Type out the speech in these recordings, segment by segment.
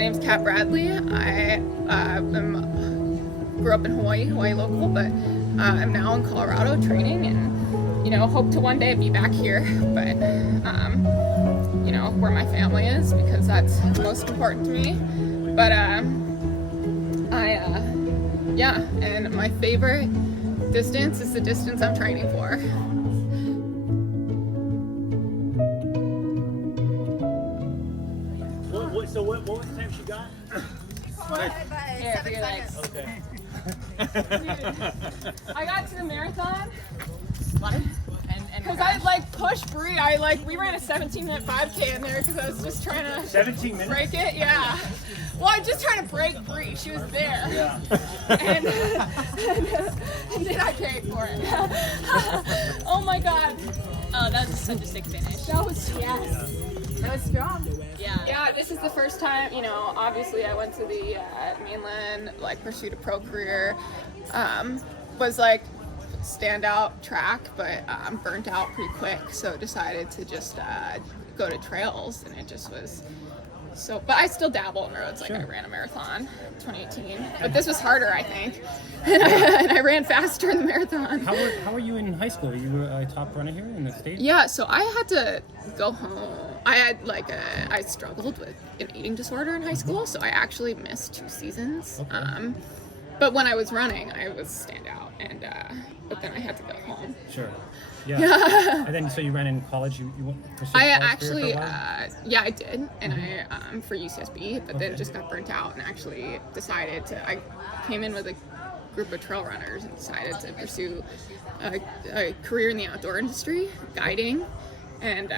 name's Kat Bradley. I grew up in Hawaii local, but I'm now in Colorado training, and hope to one day be back here. But where my family is, because that's most important to me. But and my favorite distance is the distance I'm training for. So what was the time she got? Here, 7 seconds. Okay. I got to the marathon. Because I pushed Bree. We ran a 17-minute 5K in there because I was just trying to 17 minutes? break it. Yeah. Well, I was just trying to break Bree. She was there. Yeah. And then I paid for it. Oh my God. Oh, that was such a sick finish. That was yes. That was strong. Yeah. Yeah, this is the first time, obviously I went to the mainland, pursued a pro career, was standout track, but burnt out pretty quick, so decided to just go to trails, and it just was so, but I still dabble in roads, Sure. I ran a marathon in 2018, but this was harder, I think, and I ran faster in the marathon. How were you in high school? You were a top runner here in the state? Yeah, so I had to go home. I had I struggled with an eating disorder in high school, so I actually missed 2 seasons. Okay. But when I was running, I was standout, and but then I had to go home. Sure. Yeah. And then, so you ran in college. You pursued I college actually, career for a while? yeah, I did, and I for UCSB, but then just got burnt out, and actually decided to. I came in with a group of trail runners and decided to pursue a career in the outdoor industry, guiding, and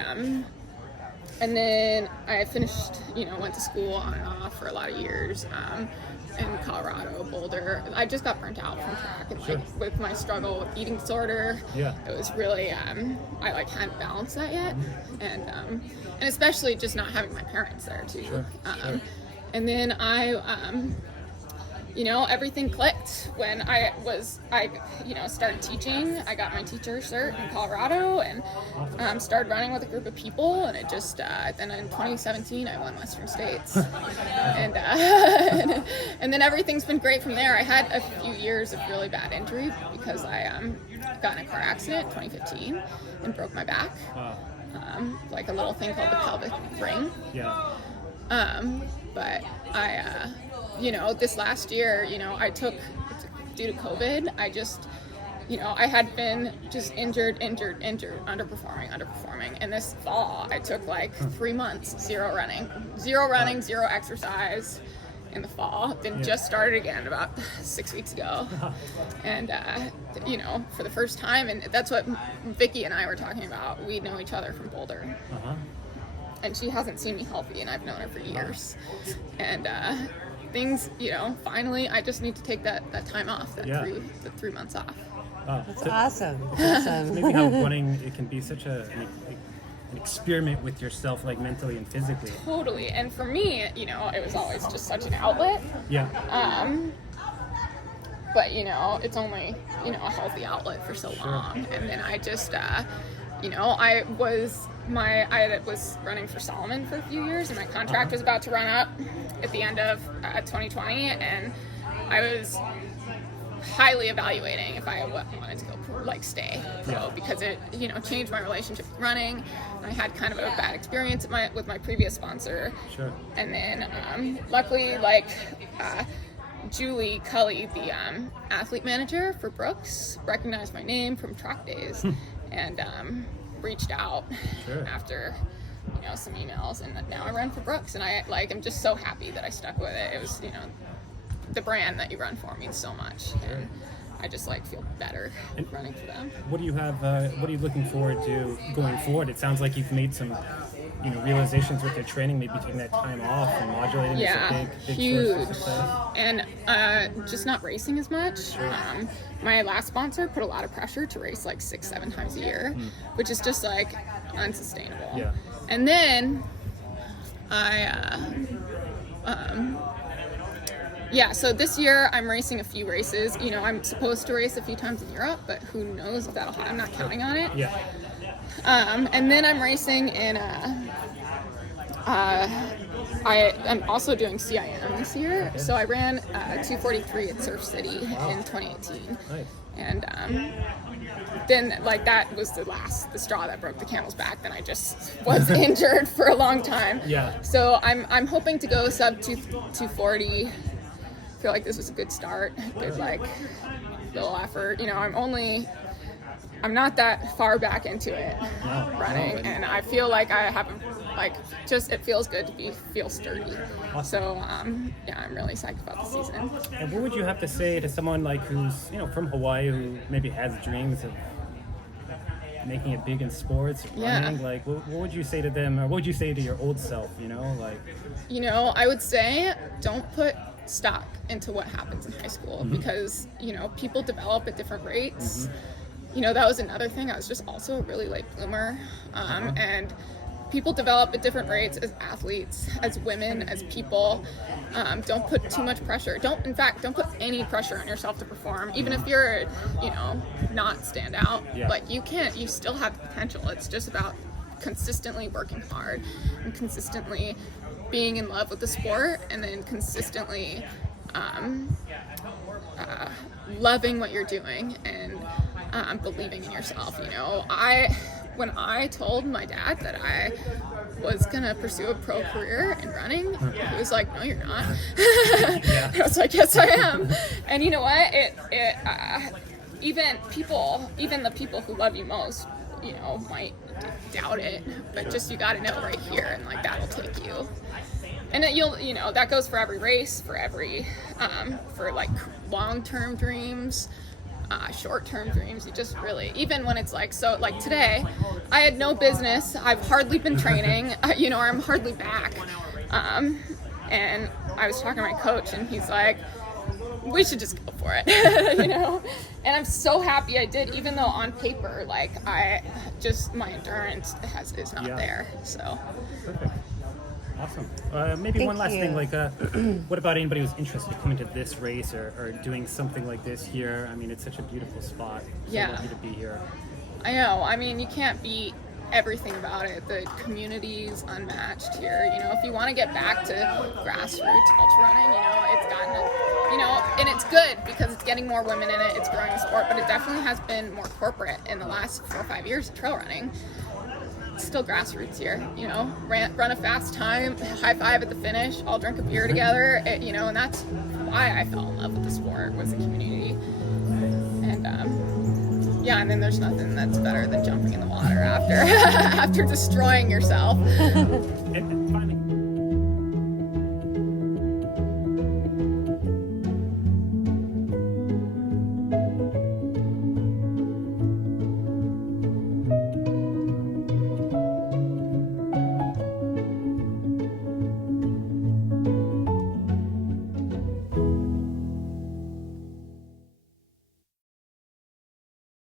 then I finished, went to school on and off for a lot of years in Colorado, Boulder. I just got burnt out from track, and with my struggle with eating disorder, it was really, I hadn't balanced that yet, and especially just not having my parents there too. And then everything clicked when I started teaching. I got my teacher cert in Colorado, and started running with a group of people, and it just, then in 2017, I won Western States. And and then everything's been great from there. I had a few years of really bad injury because I got in a car accident in 2015 and broke my back. A little thing called the pelvic ring. Yeah. But I, this last year, I took, due to COVID, I just, I had been just injured, underperforming. And this fall, I took 3 months, zero running, zero exercise in the fall. Then just started again about 6 weeks ago. And, for the first time, and that's what Vicky and I were talking about. We know each other from Boulder. And she hasn't seen me healthy, and I've known her for years. And things, finally, I just need to take that time off, the 3 months off. That's awesome. That's awesome. It's amazing how running, it can be such an experiment with yourself, mentally and physically. Totally. And for me, it was always just such an outlet. Yeah. But, it's only, a healthy outlet for so long. And then I just, I was running for Solomon for a few years, and my contract was about to run up at the end of 2020, and I was highly evaluating if I wanted to go stay pro, because it changed my relationship with running. I had kind of a bad experience with my previous sponsor. Sure. And then luckily Julie Cully, the athlete manager for Brooks, recognized my name from track days and reached out after some emails, and now I run for Brooks, and I'm just so happy that I stuck with it. It was the brand that you run for means so much, and I just feel better running for them. What do you have? What are you looking forward to going forward? It sounds like you've made some realizations with your training, maybe taking that time off and modulating is a big huge source of success. And just not racing as much. My last sponsor put a lot of pressure to race 6-7 times a year, which is just unsustainable. And then so this year I'm racing a few races. I'm supposed to race a few times in Europe, but who knows if that'll happen. I'm not counting on it. And then I'm racing in I am also doing CIM this year. So I ran 2:43 at Surf City in 2018. Nice. And then like that was the straw that broke the camel's back. Then I just was injured for a long time. Yeah. So I'm hoping to go sub 240. I feel like this was a good start, good like little effort. You know, I'm not that far back into it running, and I feel like I haven't it feels good to feel sturdy. Awesome. So yeah, I'm really psyched about the season. And what would you have to say to someone like who's from Hawaii, who maybe has dreams of making it big in sports, running? Like, what would you say to them, or what would you say to your old self? I would say don't put stock into what happens in high school, because people develop at different rates. That was another thing. I was just also a really late bloomer, and people develop at different rates as athletes, as women, as people. Don't put too much pressure. Don't put any pressure on yourself to perform, even if you're, not stand out. Yeah. Like you still have potential. It's just about consistently working hard and consistently being in love with the sport, and then consistently loving what you're doing and believing in yourself. When I told my dad that I was gonna pursue a pro career in running, he was like, "No, you're not." I was like, "Yes, I am." And you know what? Even the people who love you most, might doubt it. But just you got to know right here, and like that'll take you. And that goes for every race, for every for like long-term dreams. Short-term dreams, you just really, even when it's like today, I had no business, I've hardly been training, or I'm hardly back, and I was talking to my coach, and he's like, we should just go for it, and I'm so happy I did, even though on paper, like, my endurance is not there, so. Perfect. Awesome. Maybe Thank one last you. thing, what about anybody who's interested in coming to this race or doing something like this here? I mean, it's such a beautiful spot. So lucky to be here. I know. I mean, you can't beat everything about it. The community's unmatched here. If you want to get back to grassroots ultra running, it's gotten, and it's good because it's getting more women in it. It's growing the sport, but it definitely has been more corporate in the last 4 or 5 years of trail running. It's still grassroots here, run a fast time, high five at the finish, all drink a beer together, and that's why I fell in love with the sport, was the community. And and then there's nothing that's better than jumping in the water after destroying yourself. And finally,